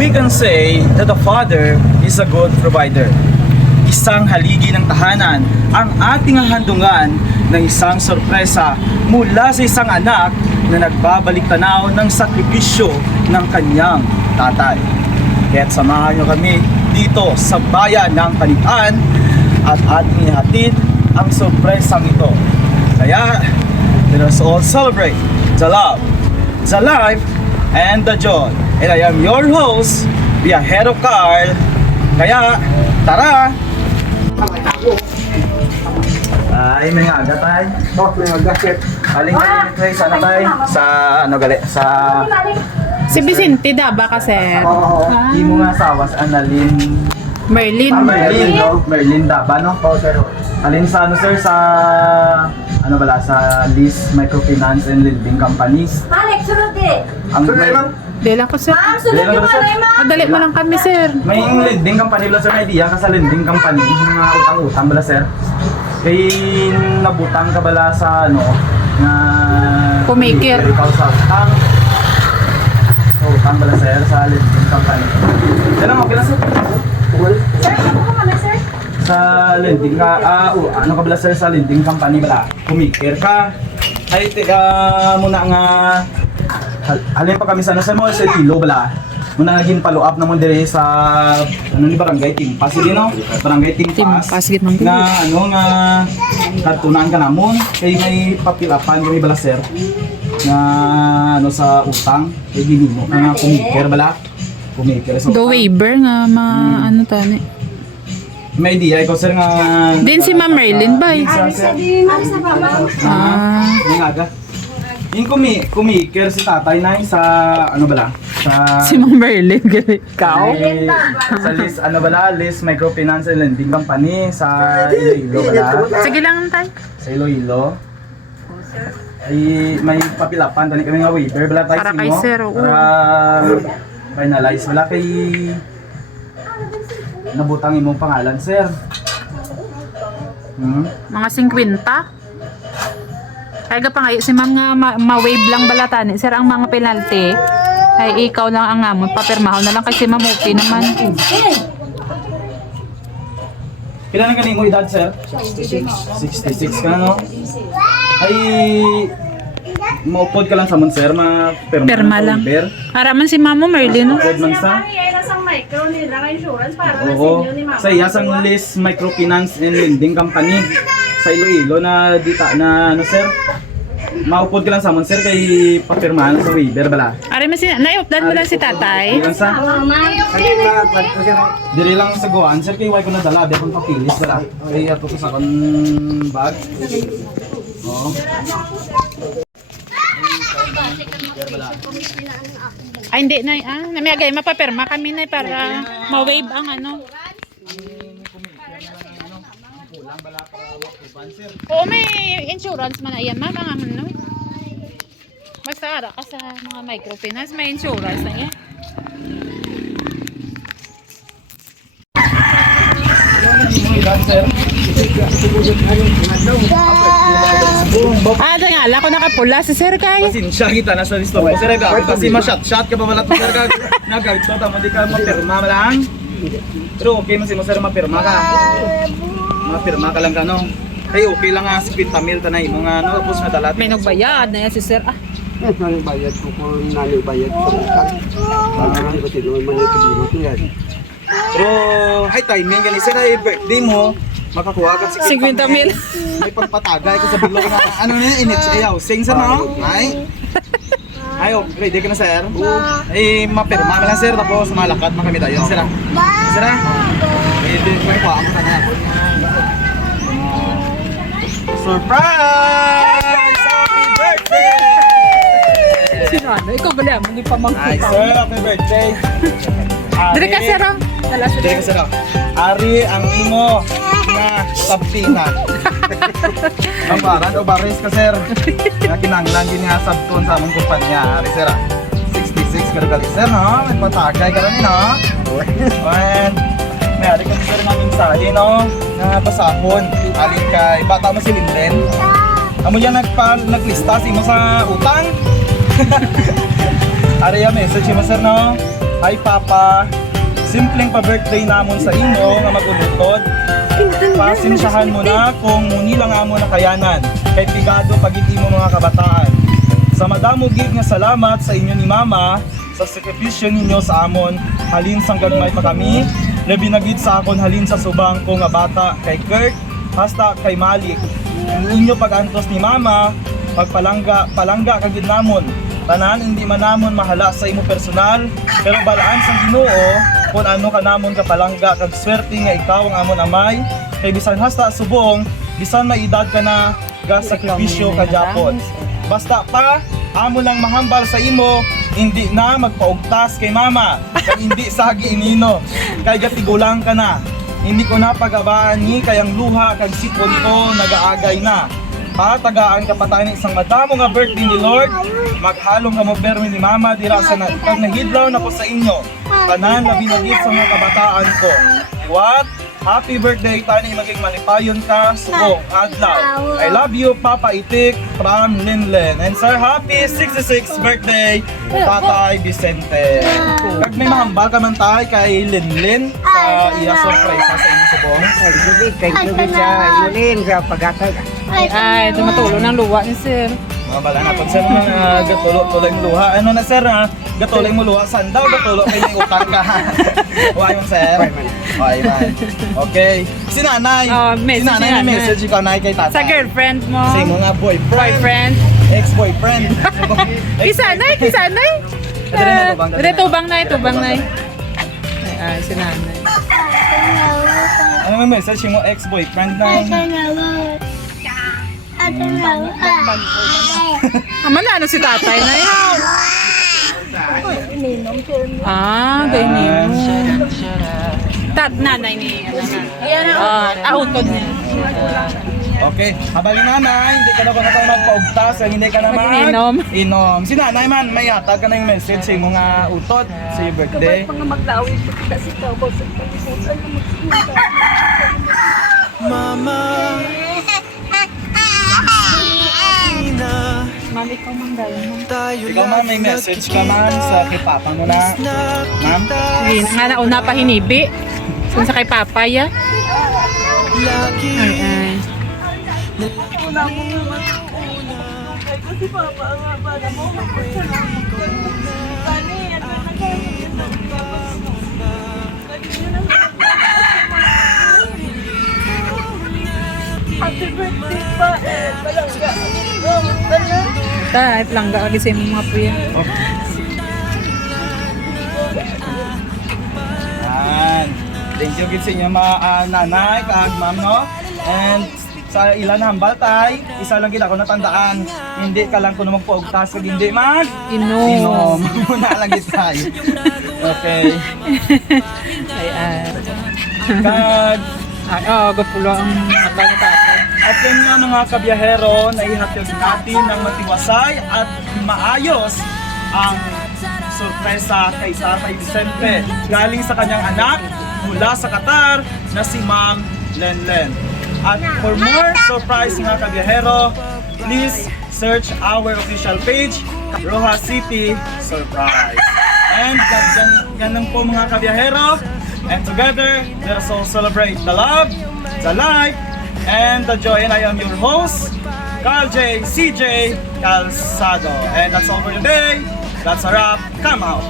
we can say that the Father is a good provider. Isang haligi ng tahanan ang ating handungan ng isang sorpresa mula sa isang anak na nagbabalik tanaw ng sakripisyo ng kanyang tatay. Kaya't samahan nyo kami dito sa bayan ng Panitan at ating ihatid ang sorpresang ito. Kaya, let us all celebrate the love, the life, and the joy. And I am your host, Viajero Carl. Kaya, tara! Ay, may aga tayo. May agakit. Aling kalimit tayo, sana tayo? Sa, ano gali? Sa... Si Vicente Daba kasi. Di mo nga sawas, Annalyn... Merlin. Merlin, no? Merlin Daba, no? Oo, sir. Alin sa ano, sir? Sa... Ano bala? Sa Liz Microfinance and Lending Companies. Alex, sunod eh. Ang Sir, may, ma'am. Dila ko sir. Ma'am, sunod Dila yung ko, sir. ano ma'am. Madali mo lang kami sir. may lending company bala, sir, may idea ka sa lending company. Yung mga utang-utang bala, sir. Kay nabutang ka bala sa ano, na... Pumaker. Ikaw sa utang. Sa utang bala, sir, sa lending company. Yan lang, okay lang, sir. Sir, ano ko muna, sir? Sa lending ka, ano ka bala, sir, sa lending company bala, kumikir ka. Ay, muna nga, halin pa kami sa ano, sir mo, sa Ilo bala. Muna naging follow up naman dire sa, ano ni Barangay Timpas, hindi no? Barangay Timpas. Timpas, gitnang Nga, ano nga, kartunaan ka namon, kay may papilapan kami bala, sir. Nga, ano, sa utang, kay ginimo, nga kumikir bala. Kumikir sa Do utang. waiver nga ano tani. May idea, ikaw, sir, nga... Din si Ma'am Merlin ba eh? Alis na ba, ma'am? Yung aga. Yung kumikir si tatay na sa ano bala? Sa Si Ma'am Merlin gali. Kao. sa Liz ano bala? Liz Microfinance and Lending Company sa Iloilo bala. Sige lang tay. Sa Iloilo. Ay may papilapan tani kami nga waiver bala tayo Para kay sir, oo. Para finalize bala kay nabutang imong pangalan, sir. Mga 50. Kaya pa ngayon si Ma'am nga ma-wave lang balatani. Sir ang mga penalty ay ikaw lang ang amon papirmaho na lang kay si Ma'am okay naman. Kailan na kanimo edad, sir? 66 ka na, no? Ay, maupod ka lang sa mon, sir, Perma lang. Araman si Ma'am Merlin no. Maupod man sa? Micro nila ng insurance para Oo. Sa iyasang Liz Microfinance and Lending Company sa Iloilo na dita na, ano, sir? Maupod ka lang sa mon, sir, kay papirmahan sa waiver, bala? Araman si na-updan mo lang si tatay. Dili lang sa? Dili lang sa guwaan, sir, kay why ko nadala, di akong papilis, bala? Ay, ato ko sa akong bag. Oo. Ay hindi na may agay mapapirma kami na para ma-wave ang ano. Oo, may insurance man na yan ma'am ang ano. Basta ara ka sa mga microfinance may insurance na yan. Sir? Ah, nga ala ko nakapula si Sir Kay. Pasensya kita na sa listo ko. Sir, kasi ma-shot-shot ka pa pala to, sir. Nagagto, tama di ka mapirma lang. Pero okay mo si mo, sir, mapirma ka. Mapirma ka lang ka, no? Ay, okay lang nga, 50 mil tanay mo nga, no? Tapos madalat. May nagbayad na yan si Sir. Ah, Nalibayad ko kung nalibayad ko. Hindi ko tinuloy man yung kibiro ko yan. Pero, ay, timing ganun, sir, ay, birthday mo, makakuha ka 50 mil. May pagpatagay ko sa bilog na, ano na yun, ayaw, sing sa no? Ay, ay, oh, ready ka na, sir? Ay, mapirma ka lang, sir, tapos malakat mo kami tayo, sir, ah. Sir, ah? Eh, di ko kuha ako na. Surprise! Happy birthday! Sino ano? Ikaw bala mo di pa Ay, mangkita. sir, happy birthday! Dire ka Sir. Dire ka, sir. Ari, ang imo na sabtina. Ang baran o baris ka, sir. Na kinanglan din nga sabton sa among kumpanya. Ari, sir, ah. 66 ka rin, sir, no? May patagay ka rin, no? And, may ari ka, sir, ng mensahe, no? Na pasahon. Alin kay bata mo si Linden. Amo yan naglista si mo sa utang. Ari, message mo, sir, no? Hi Papa, simpleng pa-birthday namon sa inyo nga magulutod. Pasensyahan mo na kung muni lang amo na kayanan, kay pigado pagiti mo mga kabataan. Sa madamo gid nga salamat sa inyo ni Mama, sa sakripisyo ninyo sa amon, halin sang gagmay pa kami, labi na gid sa akon halin sa subang ko nga bata kay Kurt, hasta kay Malik. Ang inyo pag-antos ni Mama, palangga kagid namon. Tanan hindi man namon mahala sa imo personal, pero balaan sa Ginoo kung ano ka namon kapalangga kag swerte nga ikaw ang amon amay, kay bisan hasta subong, bisan may edad ka na, ga sakripisyo ka japon. Basta pa, amo lang mahambal sa imo, hindi na magpaugtas kay Mama, kag hindi sagi inino, kay gatigulang ka na. Hindi ko na pagabaan ni kayang luha kag sipon ko nagaagay na. Patagaan ka patani isang madamo nga birthday ni Lord. Maghalong ka mo permi ni Mama dira sa pag nahidlaw na ko sa inyo. Tanan na binagit sa mga kabataan ko. What? Happy birthday tani maging malipayon ka subong adlaw. I love you Papa Itik from Linlen. And sir, happy 66th birthday Tatay Vicente. Kag may mahambal ka man tayo kay Linlen sa iya surprise sa inyo subong. Thank you sa Yulin sa pag-atay. Ay, tumatulo ng luwa ni sir. Mga bala na, pag sir mga gatulo-tuloy mo luha. Ano na sir ha? Gatuloy mo luha. Saan daw gatulo kayo may utang ka? Huwag mo sir. Okay man. Okay. Si nanay. Oh, message si nanay si may nanay. message ikaw na kay tatay. Sa girlfriend mo. Sa imo nga boyfriend. Boyfriend. Ex-boyfriend. Kisanay, kisanay. Tubang na, tubang na. Ay, si nanay. Ano may message mo ex-boyfriend na? Aman na, ano si tatay na yan? Ah, ganyan. Nanay ni, utod niya. Okay. Habali nanay, hindi ka na ba natang magpaugtas, hindi ka na Mag-inom. inom. Si nanay man, may hatag ka na yung message sa imo nga utot sa your birthday. Mga magdawin ko kasi ikaw ko sa pagkukutan na magsinta. Mami ko manggalan. Ikaw ma'am, may message ka man sa kay Papa mo na. Ma'am? Hindi nga nauna pa hinibi. Sun sa kay Papa ya. Ay, ay. Wala mo naman una. Kasi papa nga para mo magpasalamat ka. Kani, at nagkakaroon ng kapag muna. Lagi nyo na Happy birthday pa! Palangga! Tay, plangga lagi sa imong mga puya. Yan. Thank you gid sa inyo mga nanay, kag ma'am no. And sa ilan hambal tay, isa lang gid ako natandaan. Hindi ka lang kuno magpaugtas kag hindi mag Inom. Muna lang gid tayo. Okay. Ay, ay. Kag Ay, gapulo ang nagba ni tatay. at yan nga mga kabiyahero na ihatid natin ng matiwasay at maayos ang sorpresa kay Tatay Vicente galing sa kanyang anak mula sa Qatar na si Ma'am Lenlen. At for more surprise mga kabiyahero, please search our official page, Roja City Surprise. And ganun po mga kabiyahero. And together, let us all celebrate the love, the life, and the joy. And I am your host, Carl J. CJ Calzado. And that's all for today. That's a wrap. Come out.